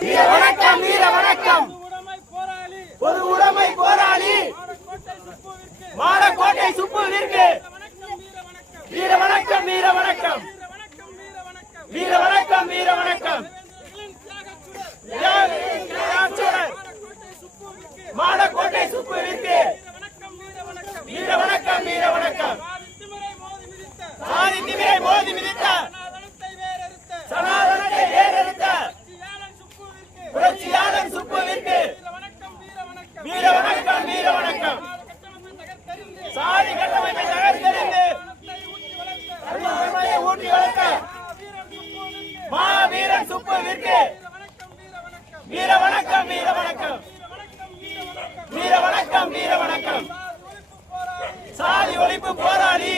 வீர வணக்கம் வீர வணக்கம். பொது உடைமை போராளி. மாடக்கோட்டை சுப்புவிற்கு. வீர வணக்கம் வீர வணக்கம். வீர வணக்கம் வீர வணக்கம். மாடக்கோட்டை சுப்புவிற்கு. வீர வணக்கம் வீர வணக்கம். சாதி திமிரை மோதி வீர வணக்கம் வீர வணக்கம். வீர வணக்கம் வீர வணக்கம். சாதி ஒழிப்பு போராளி.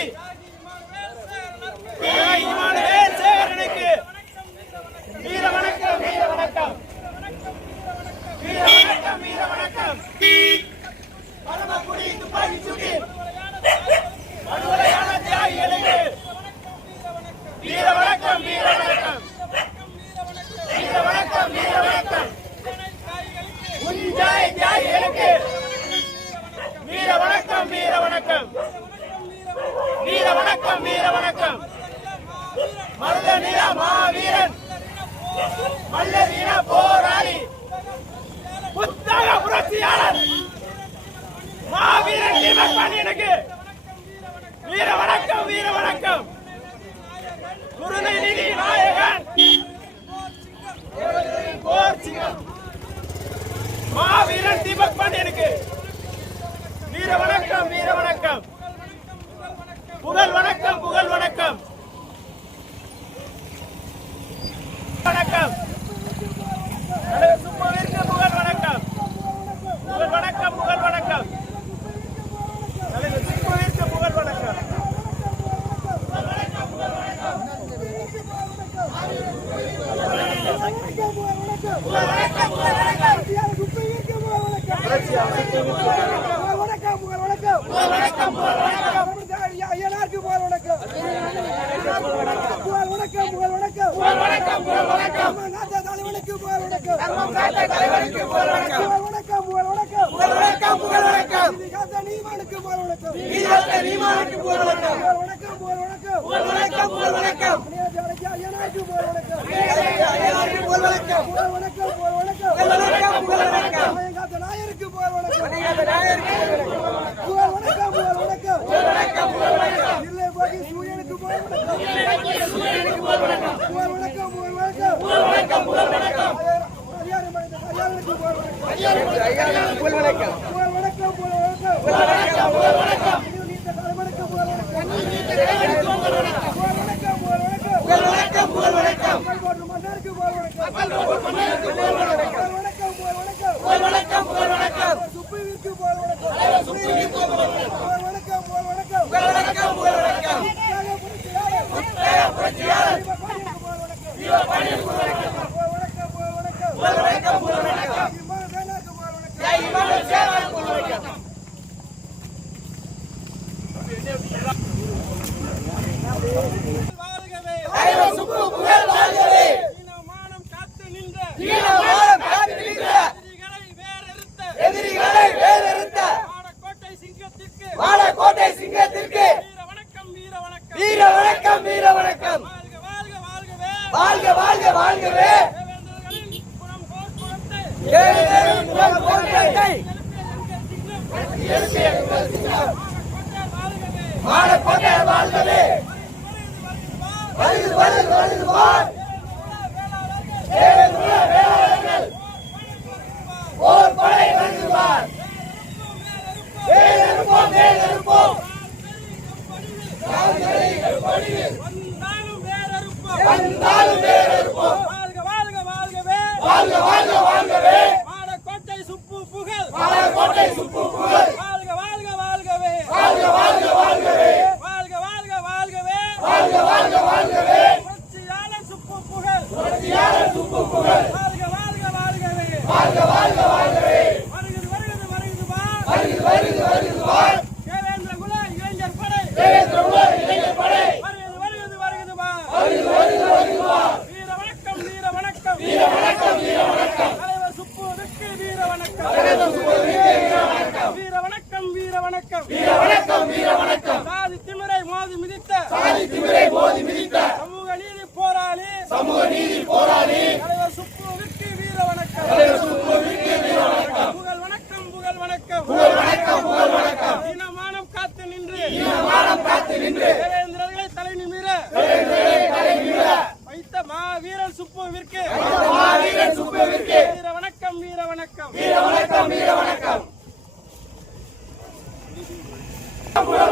வணக்கம் வணக்கம் வணக்கம் வாழ்கவே புரட்சியாளர் துப்பு புகழ். புரட்சியாளர் துப்பு புகழ். 하고요.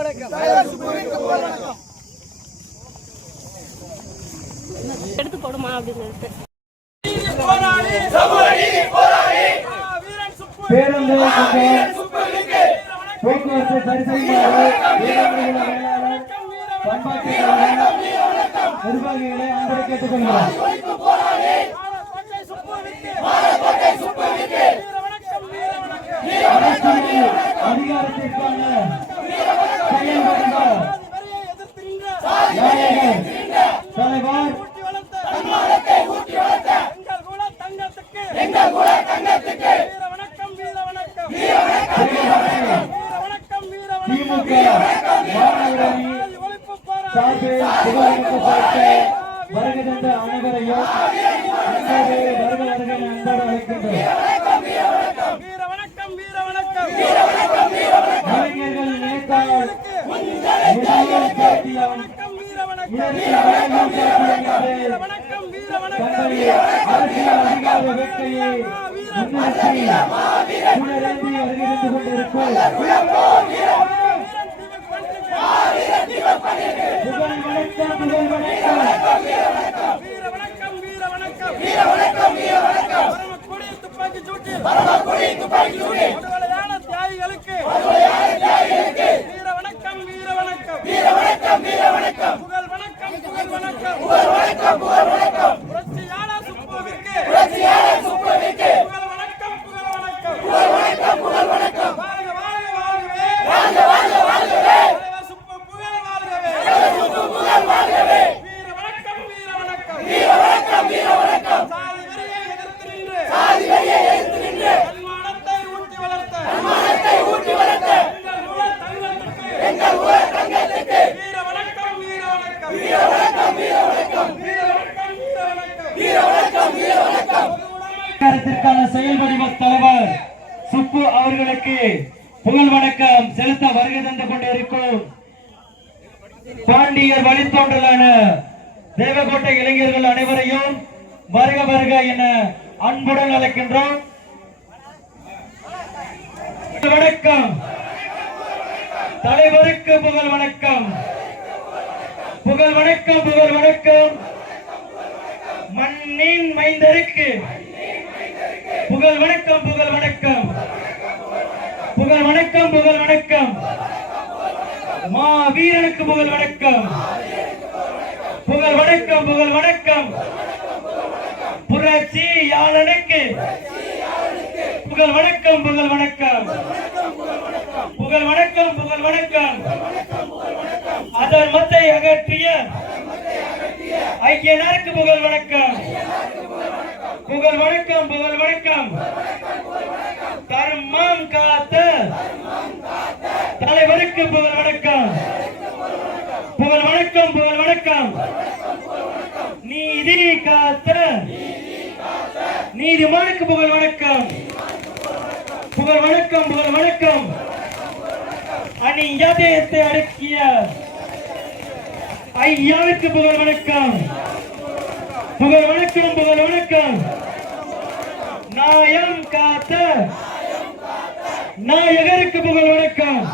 வணக்கம். எடுத்து போடுமா அப்படின்னு பேருந்து போக்குவரத்து அதிகாரத்திற்கான வீர வணக்கம் வீர வணக்கம் வீர வணக்கம் வீர வணக்கம் வீர வணக்கம் வீர வணக்கம் வீர வணக்கம் வீர வணக்கம் வீர வணக்கம் வீர வணக்கம் துப்பாக்கி சூட்டு துப்பாக்கி சூட்டு வணக்கம் புகழ் வணக்கம். புரட்சி யாழனுக்கு. புகழ் வணக்கம் புகழ் வணக்கம். புகழ் வணக்கம் புகழ் வணக்கம். அதன் மத்தை அகற்றிய ஐக்கிய ஐக்கியனாருக்கு புகழ் வணக்கம். புகழ் வணக்கம் புகழ் வணக்கம். தர்மம் காத்த தலைவருக்கு புகழ் வணக்கம். புகழ் வணக்கம் புகழ் வணக்கம். நீதி காத்த நீதிமானுக்கு புகழ் வணக்கம். புகழ் வணக்கம் புகழ் வணக்கம். அணி அநியாயத்தை அடக்கிய ஐயாவிற்கு புகழ் வணக்கம். புகழ் வணக்கம் புகழ் வணக்கம். நாயம் காத்த நாயகருக்கு புகழ் வணக்கம்.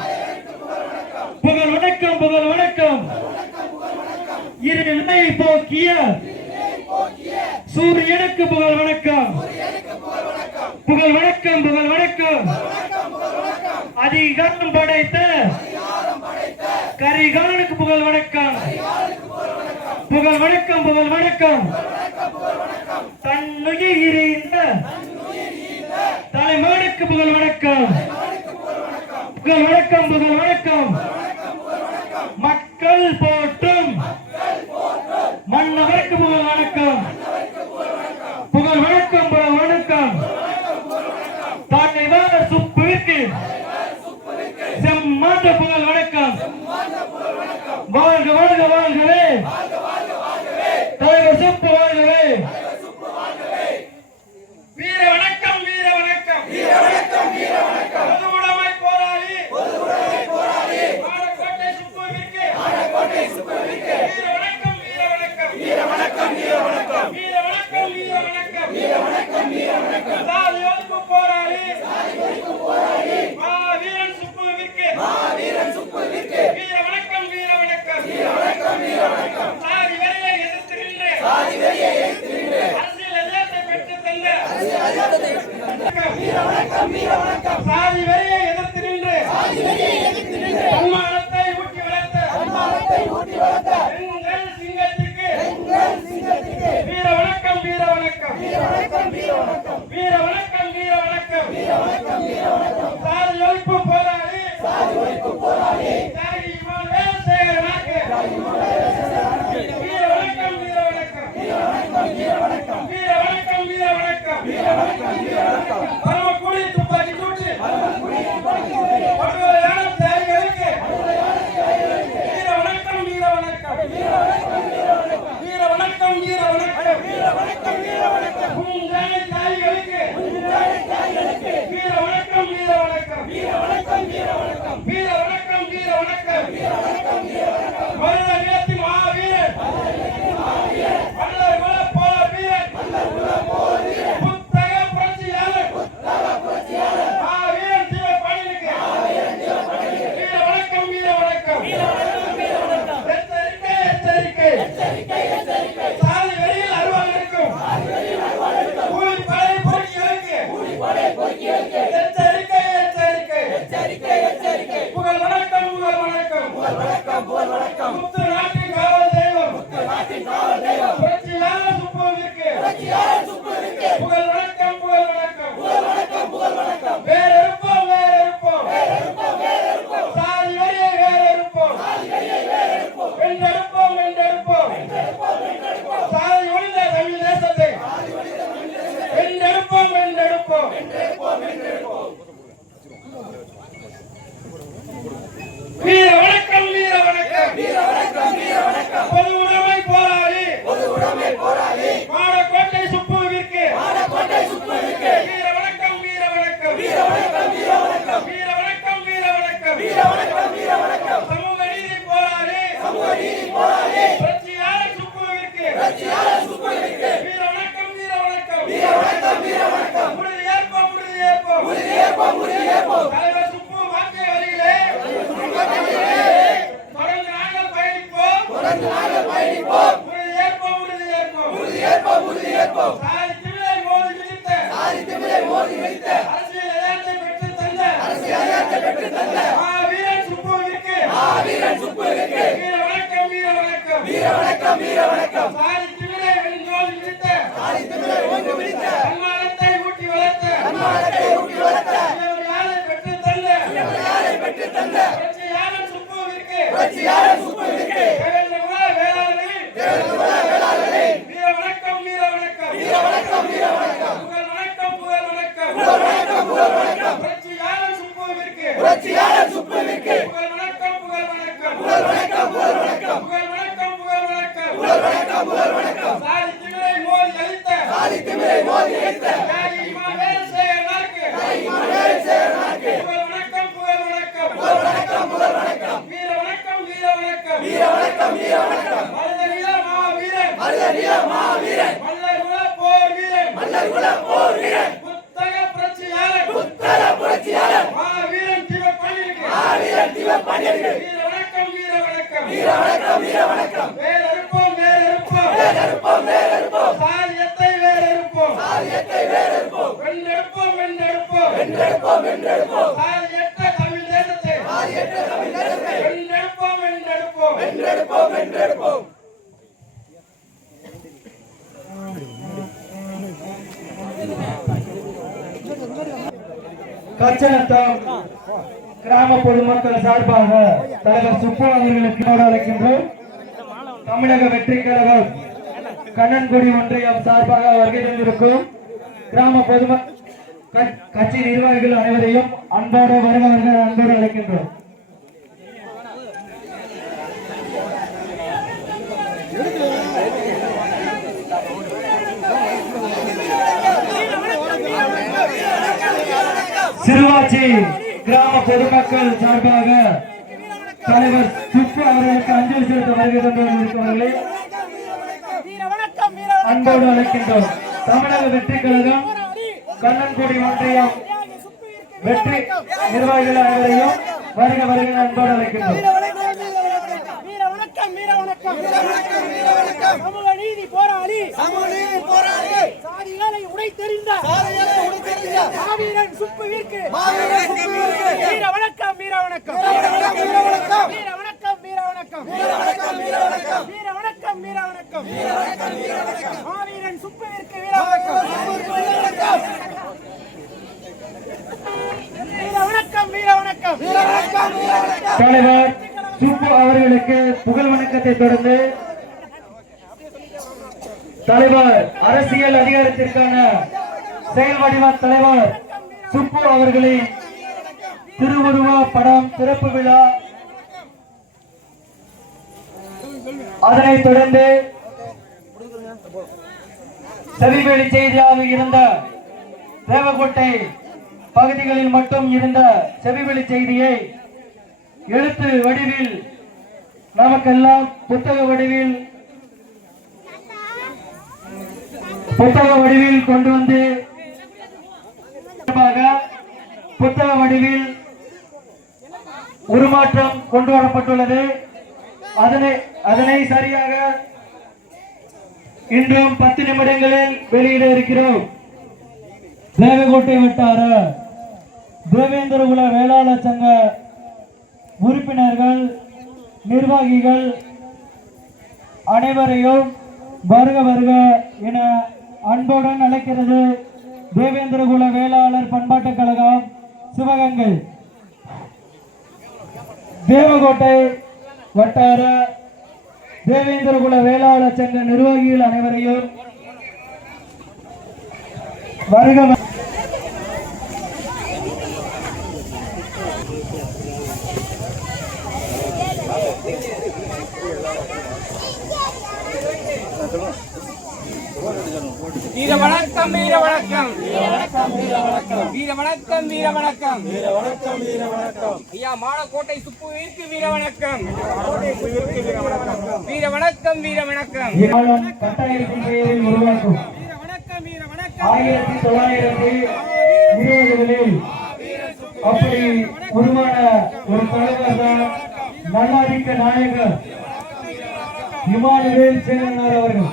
புகழ் வணக்கம் புகழ் வணக்கம். இரு போக்கிய சூரியனுக்கு புகழ் வணக்கம். புகழ் வணக்கம் புகழ் வணக்கம். அதிகாரம் படைத்த கரிகாலனுக்கு புகழ் வணக்கம். புகழ் வணக்கம் புகழ் வணக்கம். தன்னுயிர் இறைந்த தலைமானுக்கு புகழ் வணக்கம். புகழ் வணக்கம் புகழ் வணக்கம். மக்கள் போ Bahia, vai Bahia, vai பொதுமக்கள் சார்பாக தலைவர் சுப்பா அவர்களுக்கு அழைக்கின்றோம். தமிழக வெற்றி கழகம் கண்ணன்குடி ஒன்றியம் சார்பாக வருகை தந்திருக்கும் கிராம பொதுமக்கள் கட்சி நிர்வாகிகள் அனைவரையும் அன்போடு வருவார்கள் அன்போடு அழைக்கின்றோம். சிறுவாச்சி கிராம பொதுமக்கள் சார்பாக தலைவர் சுப்பு அவர்களுக்கு அஞ்சலி செலுத்த வருகை தந்தவர்களே அன்போடு அழைக்கின்றோம். தமிழக வெற்றி கழகம் கண்ணன்குடி ஒன்றியம் வெற்றி நிர்வாகிகள் அனைவரையும் வருக வருக அன்போடு அழைக்கின்றோம். போராளி. சமூக நீதி போராளி. சாதிகளை உடை தெரிந்த சாதிகளை உடை தெரிந்த மாவீரன் சுப்புவிற்கு மாவீரன் சுப்புவிற்கு வீர வணக்கம் வீர வணக்கம் வீர வணக்கம் வீர வணக்கம் வீர வணக்கம் வீர வணக்கம் வீர வணக்கம் வீர வணக்கம் வீர வணக்கம் வீர வணக்கம் வீர வணக்கம் மாவீரன் சுப்புவிற்கு வீர வணக்கம் வீர வணக்கம் வீர வணக்கம் வீர வணக்கம் வீர வணக்கம் வீர வணக்கம் தலைவர் சுப்பு அவர்களுக்கு புகழ் வணக்கத்தை தொடர்ந்து தலைவர் அரசியல் அதிகாரத்திற்கான செயல் வடிவ தலைவர் சுப்பு அவர்களின் திருவுருவ படம் திறப்பு விழா. அதனைத் தொடர்ந்து செவிவெளி செய்தியாக இருந்த தேவக்கோட்டை பகுதிகளில் மட்டும் இருந்த செவிவெளி செய்தியை எழுத்து வடிவில் நமக்கெல்லாம் புத்தக வடிவில் புத்தக வடிவில் கொண்டு வந்து புத்தக வடிவில் உருமாற்றம் கொண்டு வரப்பட்டுள்ளது. அதனை அதனை சரியாக இன்றும் பத்து நிமிடங்களில் வெளியிட இருக்கிறோம். தேவகோட்டை வட்டார தேவேந்திரகுல வேளாளர் சங்க உறுப்பினர்கள் நிர்வாகிகள் அனைவரையும் வருக வருக என அன்புடன் அழைக்கிறது தேவேந்திரகுல வேளாளர் பண்பாட்டுக் கழகம் சிவகங்கை. தேவகோட்டை வட்டார தேவேந்திரகுல வேளாளர் சங்க நிர்வாகிகள் அனைவரையும் வருக வீர வணக்கம் வீர வணக்கம். வீர வணக்கம் வீர வணக்கம். வீர வணக்கம் வீர வணக்கம் ஐயா மாடக்கோட்டை சுப்புவிற்கு வீர வணக்கம். வீர வணக்கம் வீர வணக்கம். இராளன் கட்டாயத்தின் பெயரில் உருவாக்கும் ஆயிரத்தி தொள்ளாயிரத்தி இருபதுகளில் அப்படி உருவான ஒரு தலைவர் தான் நல்லாதிக்க நாயகர். இமானுவேல் சேனனார் அவர்கள்.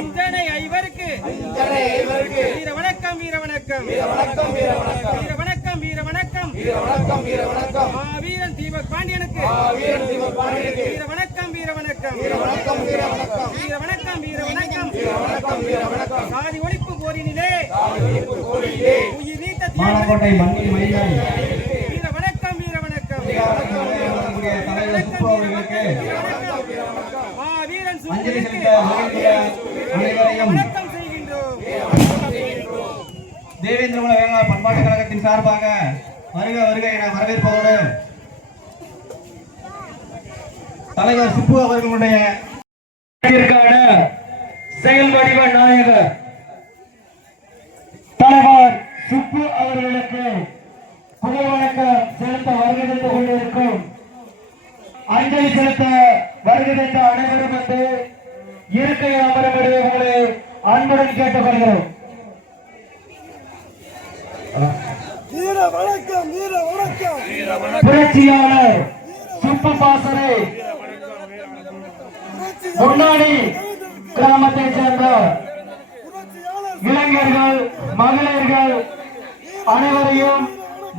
இந்தனை ஐவருக்கு வீர வணக்கம் வீர வணக்கம் வீர வணக்கம் வீர வணக்கம் வீர வணக்கம் வீர வணக்கம் வீர வணக்கம் வீர வணக்கம் வீரன் தீபக் பாண்டியனுக்கு வீரன் தீபக் பாண்டியனுக்கு வீர வணக்கம் வீர வணக்கம் வீர வணக்கம் வீர வணக்கம் வீர வணக்கம் வீர வணக்கம் வீர வணக்கம் வீர வணக்கம் சாதி ஒழிப்பு போரினிலே சாதி ஒழிப்பு போரினிலே உயிர் நீத்த மானக்கோட்டை மண்ணின் மைந்தாய் வீர வணக்கம் வீர வணக்கம் நம்முடைய தலைவர் சுப்பு அவர்களுக்கு அஞ்சலி செலுத்த அனைவரையும் தேவேந்திரகுல வேளாண் பண்பாட்டுக் கழகத்தின் சார்பாக வருக வருக என வரவேற்பதோடு தலைவர் சுப்பு அவர்களுடைய செயல் வடிவ நாயகர் தலைவர் சுப்பு அவர்களுக்கு புகழ் வணக்கம் செலுத்த வருகை கொண்டிருக்கும் அஞ்சலி செலுத்த வருகை அனைவரும் வந்து இருக்கையில் அமரும்படி உங்களை அன்புடன் கேட்டுக்கொள்கிறோம். புரட்சியாளர் சுப்பு பாசறை முன்னாடி கிராமத்தை சேர்ந்த இளைஞர்கள் மகளிர்கள் அனைவரையும்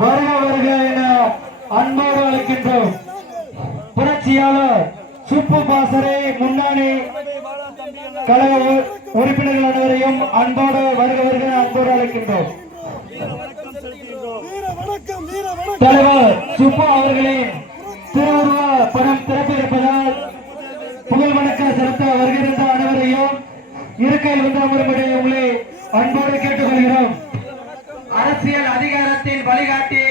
வருக வருக என அன்போடு அழைக்கின்றோம். புரட்சியாளர் சுப்பு பாசரை முன்னாடி கழக உறுப்பினர்கள் அனைவரையும் அன்போடு வருக வருக அன்போடு அழைக்கின்றோம். தலைவர் சுப்பு அவர்களின் திருவுருவ படம் திறப்பிருப்பதால் புகழ் வணக்க செலுத்த வருகின்ற அனைவரையும் இருக்கையில் வந்து அமரும்படி உங்களை அன்போடு கேட்டுக்கொள்கிறோம். அரசியல் அதிகாரத்தின் வழிகாட்டி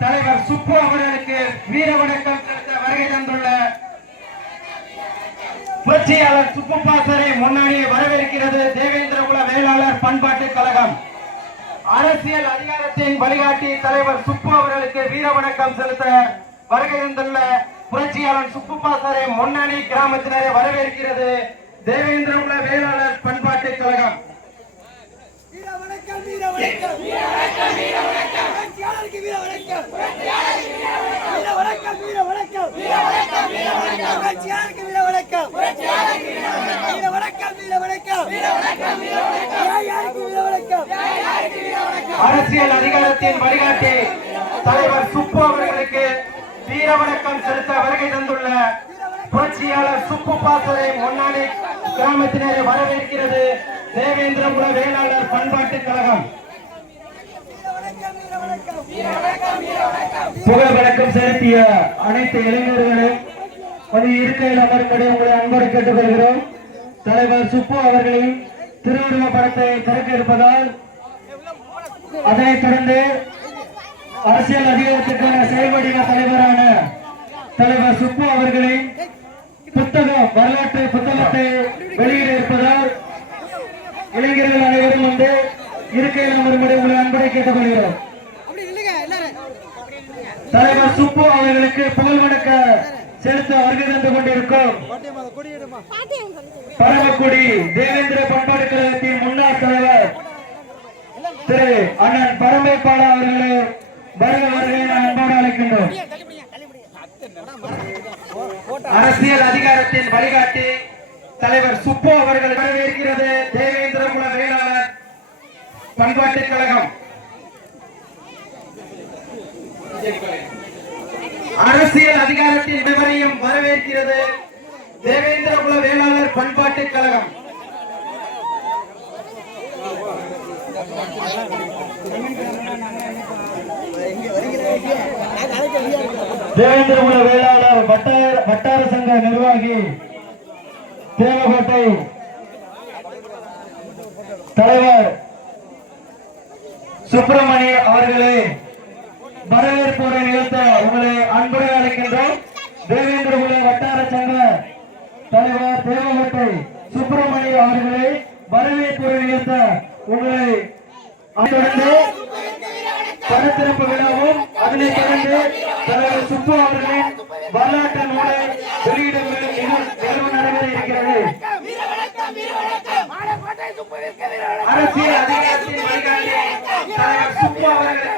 தலைவர் சுப்பு அவர்களுக்கு வீர வணக்கம் செலுத்த வருகை தந்துள்ள புரட்சியாளர் சுப்பு பாசரை முன்னாடி வரவேற்கிறது தேவேந்திர குல வேளாளர் பண்பாட்டு கழகம். அரசியல் அதிகாரத்தின் வழிகாட்டி தலைவர் சுப்பு அவர்களுக்கு வீர வணக்கம் செலுத்த வருகை தந்துள்ள புரட்சியாளர் சுப்பு பாசரை முன்னணி கிராமத்தினரை வரவேற்கிறது தேவேந்திர குல வேளாளர் பண்பாட்டு கழகம். வீர வணக்கம் வீர வணக்கம் வீர வணக்கம் புரட்சியாளருக்கு வீர வணக்கம் வீர வணக்கம் வீர வணக்கம் வீர வணக்கம் வீர வணக்கம் புரட்சியாளருக்கு வீர வணக்கம் வீர வணக்கம் வீர வணக்கம் வீர வணக்கம் வீர வணக்கம் யாருக்கு வீர வணக்கம் யாருக்கு வீர வணக்கம் அரசியல் அதிகாரத்தின் வழிகாட்டி தலைவர் சுப்பு அவர்களுக்கு வீர வணக்கம் செலுத்த வருகை தந்துள்ள புரட்சியாளர் சுப்பு பாசறை முன்னாடி கிராமத்தினரை வரவேற்கிறது. தேவேந்திர குல வேளாளர் பண்பாட்டு கழகம். புகழ் வணக்கம் செலுத்திய அனைத்து இளைஞர்களும் வந்து இருக்கையில் அமரும்படி உங்களை அன்போடு கேட்டுக்கொள்கிறோம். தலைவர் சுப்பு அவர்களின் திருவுருவ படத்தை திறக்க இருப்பதால் அதனைத் தொடர்ந்து அரசியல் அதிகாரத்துக்கான செயல்வடிவ தலைவரான தலைவர் சுப்பு அவர்களின் புத்தகம் வரலாற்று புத்தகத்தை வெளியிட இருப்பதால் இளைஞர்கள் அனைவரும் வந்து இருக்கையில் அமரும்படி உங்களை அன்பரை கேட்டுக்கொள்கிறோம் தலைவர் சுப்பு அவர்களுக்கு புகழ் வணக்க செலுத்த வருகை தந்து கொண்டிருக்கும் பரமக்குடி தேவேந்திர பண்பாடு கழகத்தின் முன்னாள் தலைவர் திரு அண்ணன் பரமேப்பாளா அவர்களை வருக வருகை என அன்போடு அழைக்கின்றோம். அரசியல் அதிகாரத்தின் வழிகாட்டி தலைவர் சுப்பு அவர்கள் வரவேற்கிறது. தேவேந்திர குல வேளாளர் பண்பாட்டு கழகம். அரசியல் அதிகாரத்தின் விவரையும் வரவேற்கிறது. தேவேந்திர குல வேளாளர் பண்பாட்டு கழகம். தேவேந்திர குல வேளாளர் வட்டார வட்டார சங்க நிர்வாகி தேவகோட்டை தலைவர் சுப்பிரமணிய அவர்களே வரவேற்புரை நிகழ்த்த உங்களை அன்புரை அழைக்கின்றோம். தேவேந்திர குல வட்டார சங்க தலைவர் தேவகோட்டை சுப்பிரமணிய அவர்களை வரவேற்பு நிகழ்த்த உங்களை தொடர்ந்து படத்திறப்பு விழாவும் அதனைத் தொடர்ந்து தலைவர் சுப்பு அவர்களின் வரலாற்று நூலை வெளியிடும் நிகழ்வு அரசியல் அதிகாரத்தின் வழிகாட்டி சுப்பு அவர்களுக்கு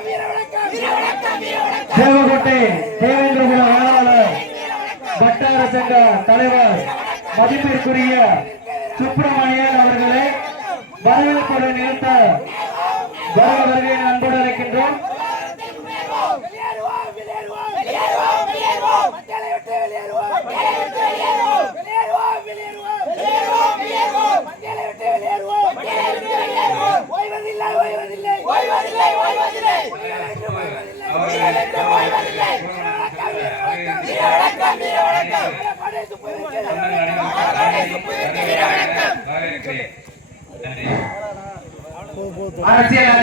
வீர வணக்கம் தேவகோட்டை தேவேந்திர வட்டார சங்க தலைவர் மதிப்பிற்குரிய சுப்பிரமணியன் அவர்களை வரவேற்புடன் நிறுத்த வருபவர்களை அன்புடன் அழைக்கின்றோம் ஓய்வதில்லை ஓய்வதில்லை ஓய்வதில்லை ஓய்வதில்லை ஓய்வதில்லை அரசியல்